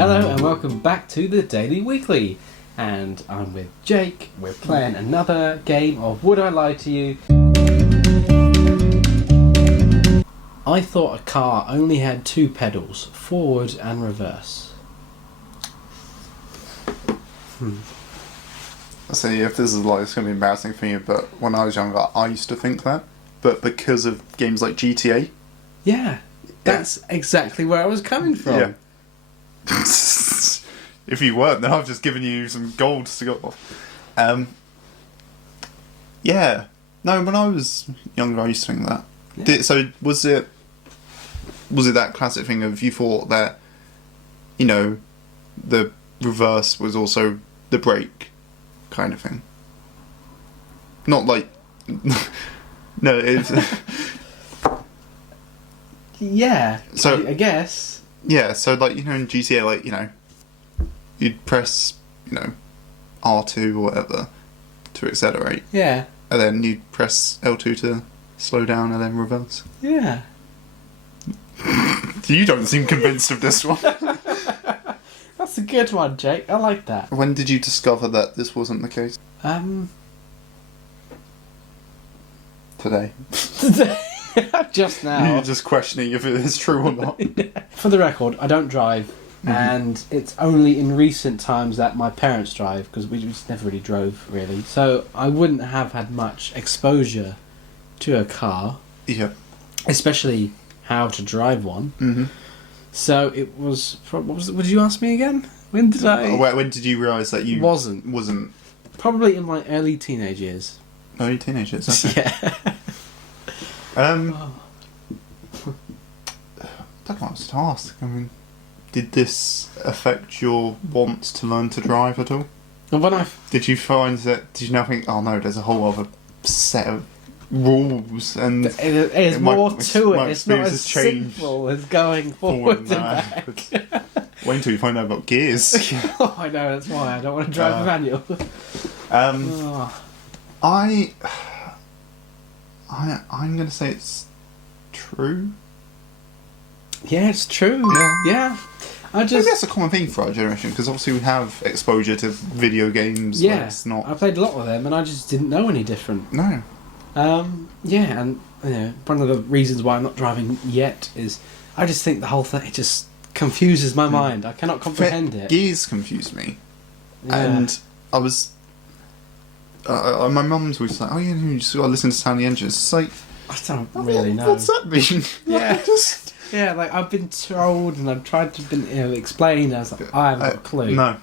Hello and welcome back to the Daily Weekly, and I'm with Jake. We're playing another game of Would I Lie to You? I thought a car only had two pedals, forward and reverse. See, if this is like, it's going to be embarrassing for you, but when I was younger, I used to think that. But because of games like GTA... Yeah, that's exactly where I was coming from. Yeah. If you weren't, then I've just given you some gold to go off. Yeah. No, when I was younger, I used to think that. Yeah. So, was it that classic thing of you thought that, you know, the reverse was also the brake kind of thing? Not like... No, it's... Yeah, So I guess. Yeah, so like, you know, in GTA, like, you know, you'd press, you know, R2 or whatever to accelerate. Yeah. And then you'd press L2 to slow down and then reverse. Yeah. You don't seem convinced of this one. That's a good one, Jake. I like that. When did you discover that this wasn't the case? Today. Just now. You're just questioning if it is true or not. For the record, I don't drive, and it's only in recent times that my parents drive, because we just never really drove, really. So I wouldn't have had much exposure to a car, Yeah. especially how to drive one. Mm-hmm. So it was... What was it? What did you ask me again? When did I... When did you realise that you... Wasn't. Probably in my early teenage years. Early teenagers, okay. Yeah. I don't know what to ask. I mean, did this affect your want to learn to drive at all? Did you find that? Did you now think, oh no, there's a whole other set of rules and there's more to it. It's not as changed simple as going forward and back. Wait until you find out about gears. Oh, I know. That's why I don't want to drive a manual. I'm going to say it's true. Yeah, it's true. Yeah. Maybe that's a common thing for our generation, because obviously we have exposure to video games. Yeah, it's not... I played a lot of them, and I just didn't know any different. No. Yeah, and you know, one of the reasons why I'm not driving yet is I just think the whole thing, it just confuses my mind. I cannot comprehend it. Gears confuse me. Yeah. And I was... my mum's always like, oh yeah, you just got to listen to the sound of the engine. It's like... I don't really know. What's that mean? Yeah, yeah, like I've been told and I've tried to explain. I was like, I haven't got a clue. No.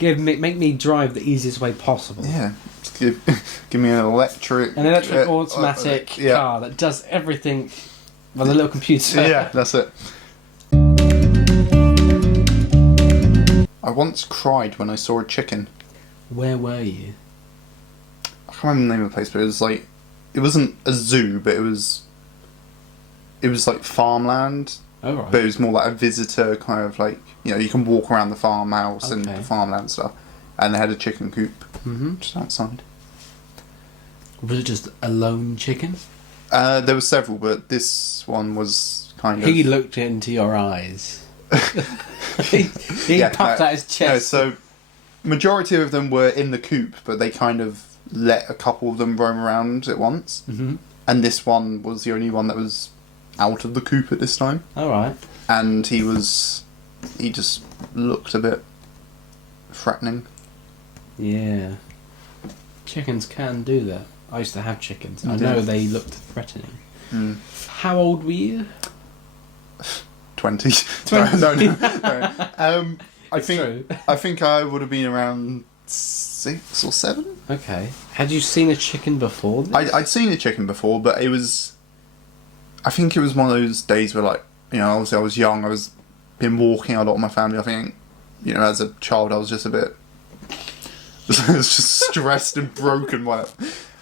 Make me drive the easiest way possible. Yeah. Just give me an electric automatic car that does everything with a little computer. Yeah, that's it. I once cried when I saw a chicken. Where were you? I can't remember the name of the place, but it was like... It wasn't a zoo, but it was like farmland. Oh, right. But it was more like a visitor kind of like... You know, you can walk around the farmhouse and the farmland stuff. And they had a chicken coop just outside. Was it just a lone chicken? There were several, but this one was kind of... He looked into your eyes. he puffed out his chest. No, so majority of them were in the coop, but they kind of let a couple of them roam around at once. Mm-hmm. And this one was the only one that was out of the coop at this time. All right. And he just looked a bit threatening. Yeah. Chickens can do that. I used to have chickens. I know they looked threatening. Mm. How old were you? 20. 20. No. I think I would have been around 6 or 7. Okay. Had you seen a chicken before this? I'd seen a chicken before, but it was... I think it was one of those days where, like, you know, obviously I was young, been walking a lot with my family. I think, you know, as a child I was just a bit... I was just stressed and broken by it.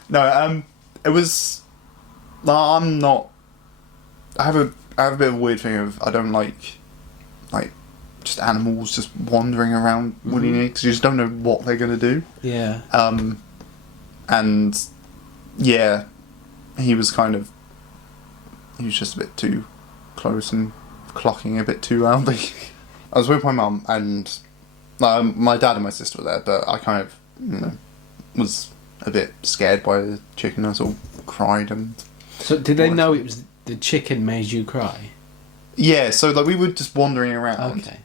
No, it was... I'm not... I have a bit of a weird thing of... I don't like just animals just wandering around willy-nilly, because you just don't know what they're going to do. Yeah. And yeah, he was just a bit too close and clucking a bit too loudly. I was with my mum and my dad and my sister were there, but I kind of, was a bit scared by the chicken. I sort of cried and. So did they know it was the chicken made you cry? Yeah, so like we were just wandering around. Okay.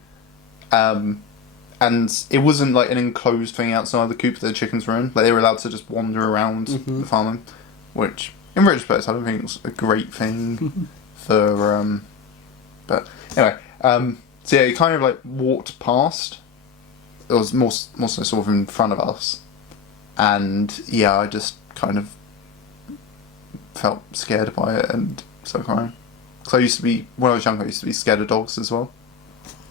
And it wasn't like an enclosed thing outside the coop that the chickens were in. Like they were allowed to just wander around the farm, which in retrospect I don't think it's a great thing for. But anyway, so yeah, it kind of like walked past. It was more so sort of in front of us, and yeah, I just kind of felt scared by it and started crying. Because I used to be, when I was younger, I used to be scared of dogs as well.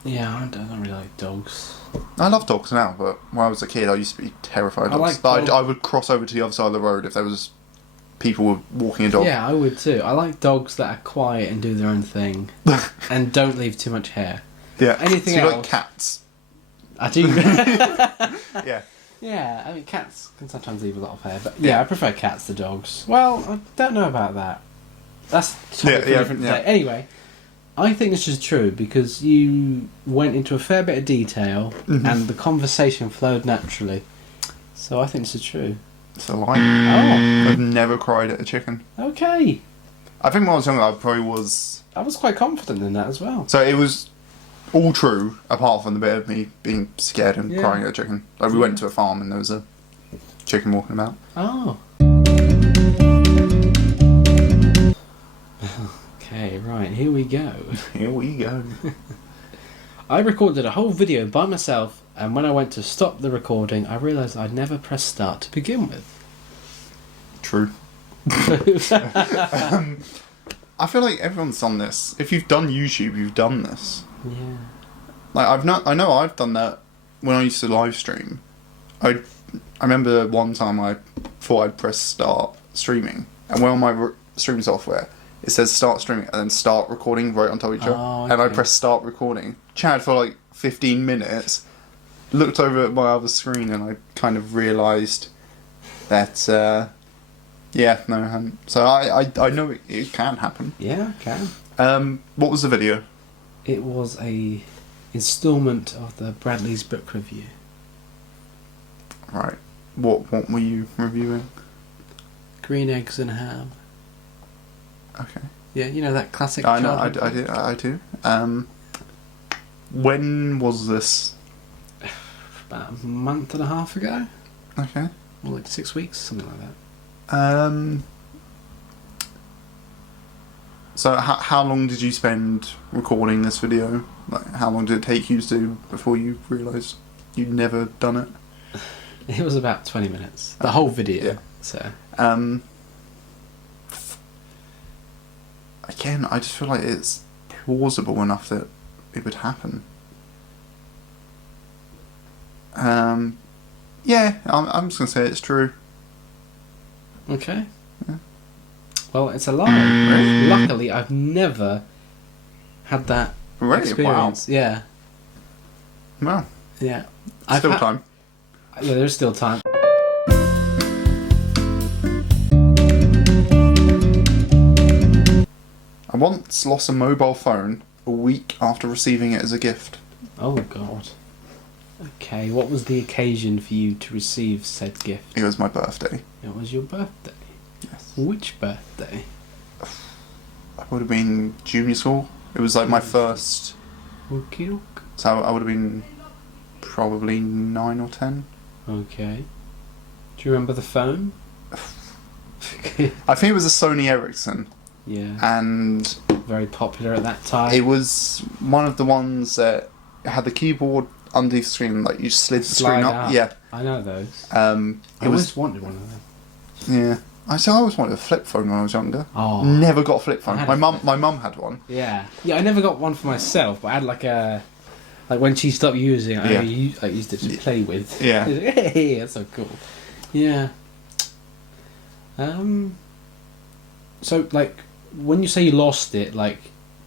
Yeah, I don't really like dogs. I love dogs now, but when I was a kid, I used to be terrified of dogs. I would cross over to the other side of the road if there was people walking a dog. Yeah, I would too. I like dogs that are quiet and do their own thing, and don't leave too much hair. Yeah. Anything so you else? like cats? I do. Yeah. Yeah, I mean cats can sometimes leave a lot of hair, but yeah, I prefer cats to dogs. Well, I don't know about that. That's totally for a different day. Anyway, I think this is true because you went into a fair bit of detail and the conversation flowed naturally. So I think this is true. It's a lie. Oh. I've never cried at a chicken. Okay. I think when I was younger, I probably was. I was quite confident in that as well. So it was all true, apart from the bit of me being scared and crying at a chicken. Like we went to a farm and there was a chicken walking about. Oh. Okay, right, here we go. Here we go. I recorded a whole video by myself, and when I went to stop the recording, I realised I'd never pressed start to begin with. True. I feel like everyone's done this. If you've done YouTube, you've done this. Yeah. Like I know I've done that when I used to live stream. I remember one time I thought I'd press start streaming, and when on my stream software it says start streaming and then start recording right on top of each other, and I pressed start recording. Chatted for like 15 minutes, looked over at my other screen, and I kind of realised that so I know it can happen. Yeah, it can. What was the video? It was a instalment of the Bradley's book review. Right. What were you reviewing? Green Eggs and Ham. Okay. Yeah, you know that classic. I know. I do. When was this? About a month and a half ago. Okay. More like 6 weeks, something like that. So how long did you spend recording this video? Like, how long did it take you to do before you realised you'd never done it? It was about 20 minutes. The whole video. Yeah. So. Again, I just feel like it's plausible enough that it would happen. Yeah, I'm just gonna say it's true. Okay. Yeah. Well, it's a lie. Really? Luckily, I've never had that experience. Wow. Yeah. Well, Yeah. still time. Yeah, there's still time. I once lost a mobile phone a week after receiving it as a gift. Oh, God. Okay, what was the occasion for you to receive said gift? It was my birthday. It was your birthday. Yes. Which birthday? I would have been junior school. It was like my first. Okay. So I would have been probably 9 or 10. Okay. Do you remember the phone? I think it was a Sony Ericsson. Yeah. And Very popular at that time. it was one of the ones that had the keyboard underneath the screen, like you slid the Slide screen up. out. Yeah. I know those. It I was. always wanted one of them. Yeah. I always wanted a flip phone when I was younger. Oh. Never got a flip phone. I had My a mum had one. Yeah. Yeah, I never got one for myself, but I had like a... Like when she stopped using it, I used it to play with. Yeah. Hey, that's so cool. Yeah. So, like, when you say you lost it, like,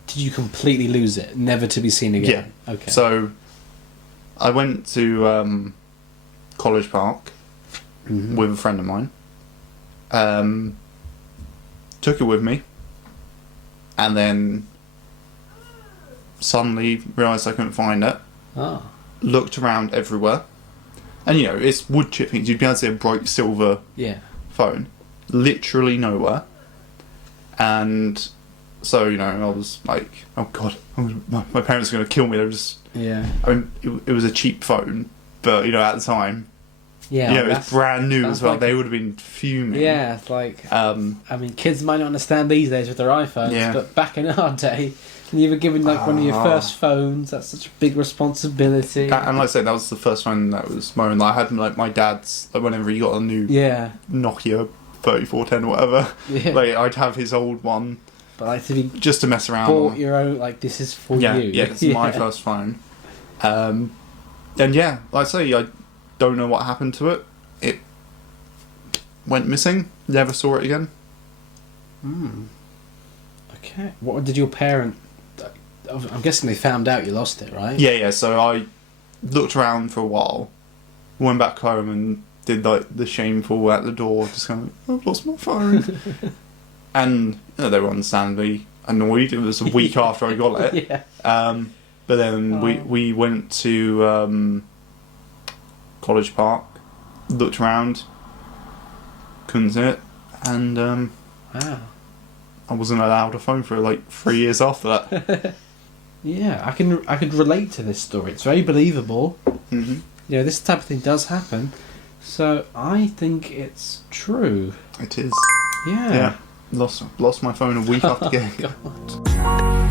did you completely lose it? Never to be seen again? Yeah. Okay. So, I went to College Park with a friend of mine. Took it with me. And then suddenly realised I couldn't find it. Oh. Looked around everywhere. And, you know, it's wood chip things. You'd be able to see a bright silver Yeah. phone. Literally nowhere. And so, you know, I was like, oh God, my parents are going to kill me. They're just... Yeah. I mean, it was a cheap phone, but, you know, at the time... Yeah. You know, it was brand new as well. like they would have been fuming. Yeah, it's like... I Um, mean, kids might not understand these days with their iPhones, Yeah. but back in our day, when you were given like one of your first phones, that's such a big responsibility. and like I said, that was the first phone that was my own. I had like my dad's, like whenever he got a new Yeah. Nokia 3410 or whatever, Yeah. like I'd have his old one But like to be just to mess around bought on. your own, like this is for Yeah, you. yeah, it's my first phone. And yeah, like I say, I don't know what happened to it. It went missing. Never saw it again. Okay. What did your parent... I'm guessing they found out you lost it, right? Yeah. So I looked around for a while, went back home and did like the shameful at the door, just kind of, I've lost my phone. And you know, they were understandably annoyed. It was a week after I got it. Yeah. But then we went to College Park, looked around, couldn't see it, and Wow. I wasn't allowed a phone for like 3 years after that. Yeah, I could relate to this story. It's very believable. Mm-hmm. You know, this type of thing does happen. So I think it's true. It is. Yeah. Yeah. Lost my phone a week after getting it. God.